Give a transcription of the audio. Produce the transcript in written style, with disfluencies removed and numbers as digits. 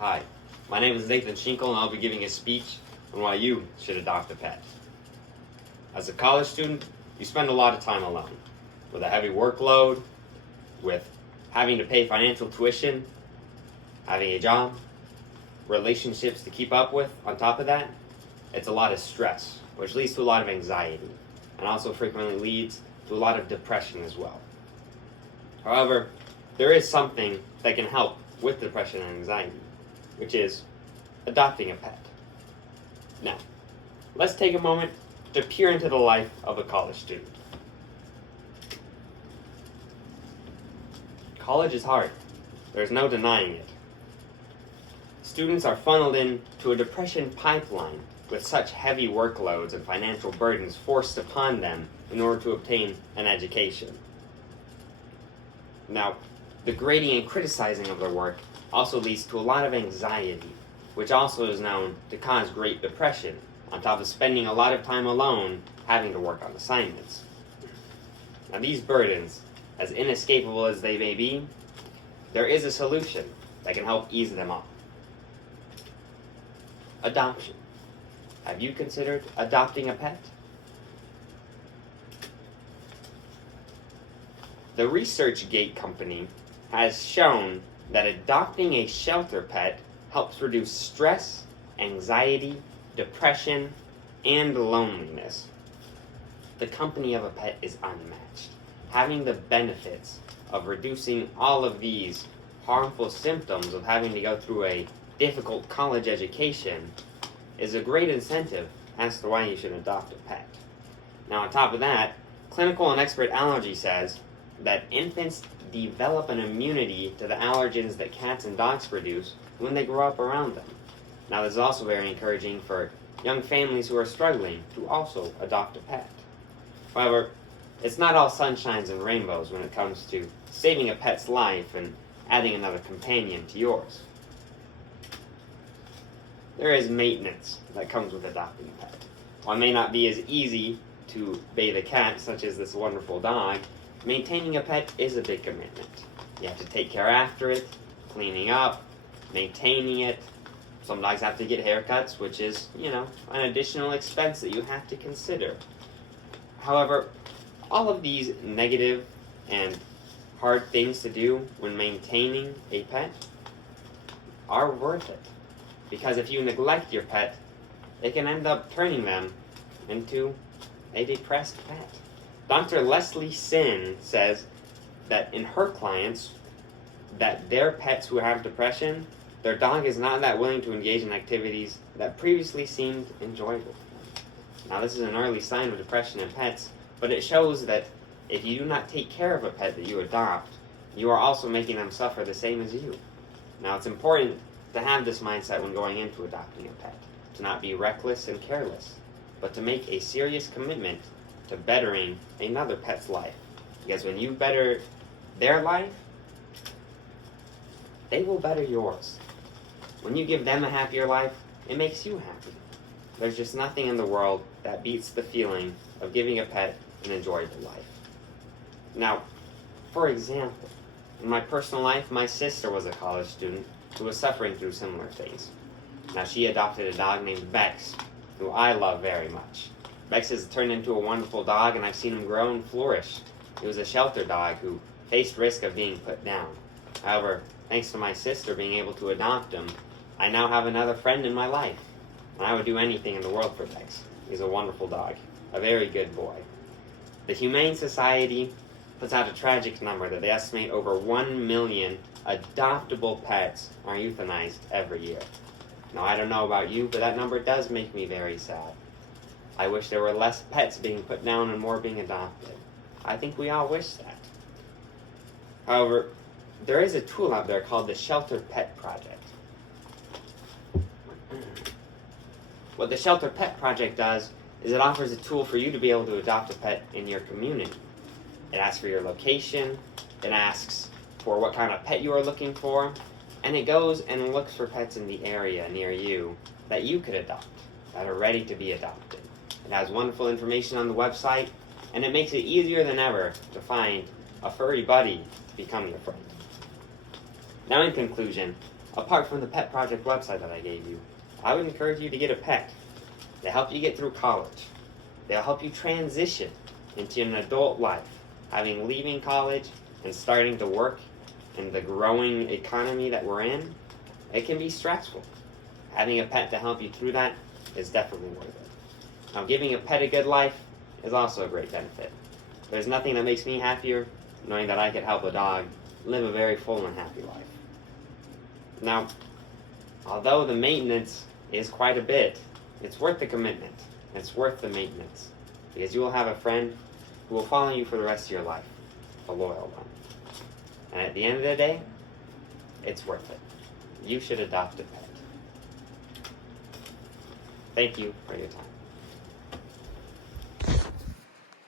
Hi, my name is Nathan Schinkel, and I'll be giving a speech on why you should adopt a pet. As a college student, you spend a lot of time alone, with a heavy workload, with having to pay financial tuition, having a job, relationships to keep up with. On top of that, it's a lot of stress, which leads to a lot of anxiety, and also frequently leads to a lot of depression as well. However, there is something that can help with depression and anxiety, which is adopting a pet. Now, let's take a moment to peer into the life of a college student. College is hard. There's no denying it. Students are funneled into a depression pipeline with such heavy workloads and financial burdens forced upon them in order to obtain an education. Now, the grading and criticizing of their work also leads to a lot of anxiety, which also is known to cause great depression, on top of spending a lot of time alone having to work on assignments. Now, these burdens, as inescapable as they may be, there is a solution that can help ease them off. Adoption. Have you considered adopting a pet? The ResearchGate company has shown that adopting a shelter pet helps reduce stress, anxiety, depression, and loneliness. The company of a pet is unmatched, having the benefits of reducing all of these harmful symptoms of having to go through a difficult college education is a great incentive as to why you should adopt a pet. Now, on top of that, clinical and expert allergy says that infants develop an immunity to the allergens that cats and dogs produce when they grow up around them. Now, this is also very encouraging for young families who are struggling to also adopt a pet. However, it's not all sunshines and rainbows when it comes to saving a pet's life and adding another companion to yours. There is maintenance that comes with adopting a pet. While it may not be as easy to bathe a cat, such as this wonderful dog, maintaining a pet is a big commitment. You have to take care after it, cleaning up, maintaining it. Some dogs have to get haircuts, which is, an additional expense that you have to consider. However, all of these negative and hard things to do when maintaining a pet are worth it. Because if you neglect your pet, it can end up turning them into a depressed pet. Dr. Leslie Sin says that in her clients, that their pets who have depression, their dog is not that willing to engage in activities that previously seemed enjoyable. Now, this is an early sign of depression in pets, but it shows that if you do not take care of a pet that you adopt, you are also making them suffer the same as you. Now, it's important to have this mindset when going into adopting a pet, to not be reckless and careless, but to make a serious commitment to bettering another pet's life. Because when you better their life, they will better yours. When you give them a happier life, it makes you happy. There's just nothing in the world that beats the feeling of giving a pet an enjoyable life. Now, for example, in my personal life, my sister was a college student who was suffering through similar things. Now, she adopted a dog named Bex, who I love very much. Bex has turned into a wonderful dog, and I've seen him grow and flourish. He was a shelter dog who faced risk of being put down. However, thanks to my sister being able to adopt him, I now have another friend in my life, and I would do anything in the world for Bex. He's a wonderful dog, a very good boy. The Humane Society puts out a tragic number that they estimate over 1 million adoptable pets are euthanized every year. Now, I don't know about you, but that number does make me very sad. I wish there were less pets being put down and more being adopted. I think we all wish that. However, there is a tool out there called the Shelter Pet Project. What the Shelter Pet Project does is it offers a tool for you to be able to adopt a pet in your community. It asks for your location, it asks for what kind of pet you are looking for, and it goes and looks for pets in the area near you that you could adopt, that are ready to be adopted. It has wonderful information on the website, and it makes it easier than ever to find a furry buddy to become your friend. Now, in conclusion, apart from the Pet Project website that I gave you, I would encourage you to get a pet. They help you get through college. They'll help you transition into an adult life, leaving college and starting to work in the growing economy that we're in. It can be stressful. Having a pet to help you through that is definitely worth it. Now, giving a pet a good life is also a great benefit. There's nothing that makes me happier knowing that I could help a dog live a very full and happy life. Now, although the maintenance is quite a bit, it's worth the commitment. It's worth the maintenance, because you will have a friend who will follow you for the rest of your life, a loyal one. And at the end of the day, it's worth it. You should adopt a pet. Thank you for your time.